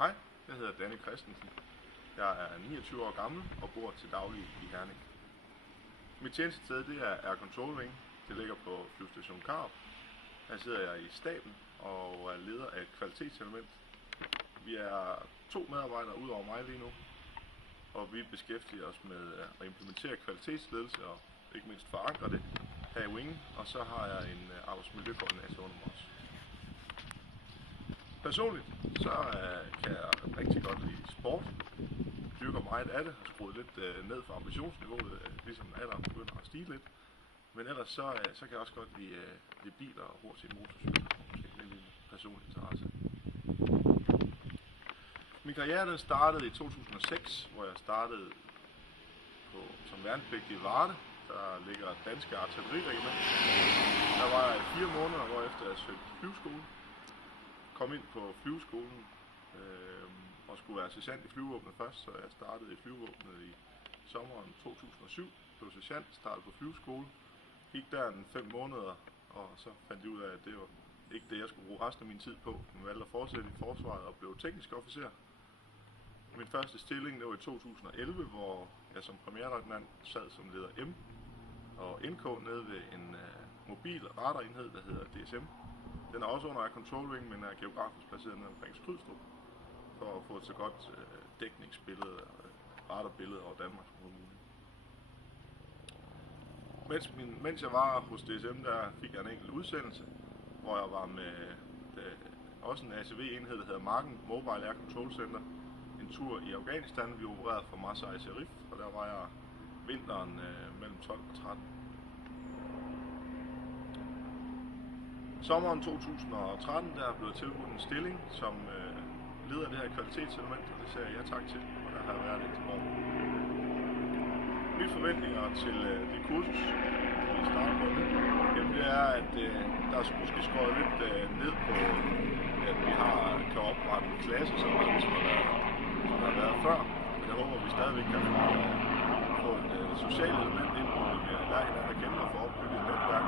Hej, jeg hedder Danny Christensen. Jeg er 29 år gammel og bor til daglig i Herning. Mit tjenestested det er Air Control Wing. Det ligger på Flyvestation Karup. Her sidder jeg i staben og er leder af et kvalitetselement. Vi er 2 medarbejdere ud over mig lige nu, og vi beskæftiger os med at implementere kvalitetsledelse og ikke mindst forankre det her i Wingen, og så har jeg en arbejdsmiljøkoordinator under mig også. Personligt så kan jeg rigtig godt lide sport, dyrker meget af det, har skruet lidt ned for ambitionsniveauet, ligesom alderen begynder at stige lidt. Men ellers så kan jeg også godt lide biler og hurtige motorcykler, måske lidt en personlig interesse. Min karriere startede i 2006, hvor jeg startede som værnepligtig i Varde. Der ligger Danske Artilleriregiment. Der var jeg i 4 måneder, hvorefter jeg søgte flyveskole. Kom ind på flyveskolen og skulle være sergeant i flyvevåbnet først, så jeg startede i flyvevåbnet i sommeren 2007. Blev sergeant, startede på flyveskole, gik der en 5 måneder, og så fandt jeg ud af, at det var ikke det, jeg skulle bruge resten af min tid på. Jeg valgte at fortsætte i forsvaret og blev teknisk officer. Min første stilling det var i 2011, hvor jeg som premierløjtnant sad som leder M og NK nede ved en mobil radarenhed, der hedder DSM. Den er også under Air Control Wing, men er geografisk placeret nede omkring Skrydstrup, for at få et så godt dækningsbillede og radarbillede over Danmark som muligt. Mens jeg var hos DSM, der fik jeg en enkelt udsendelse, hvor jeg var med også en ACV-enhed, der hedder Marken Mobile Air Control Center. En tur i Afghanistan. Vi opererede fra Mazar-i-Sharif, og der var jeg vinteren mellem 12 og 13. Sommeren 2013 der er blevet tilbudt en stilling som leder af det her kvalitetselement, og det sagde jeg ja tak til, og der har været et år. Mine forventninger til det kursus, vi starter på nu, det er, at der er måske skåret lidt ned på, at vi kan oprette en klasse, som har været før, men jeg håber, at vi stadigvæk kan få et socialt element ind, hvor vi kan lære hinanden at kende og få opbygget et netværk.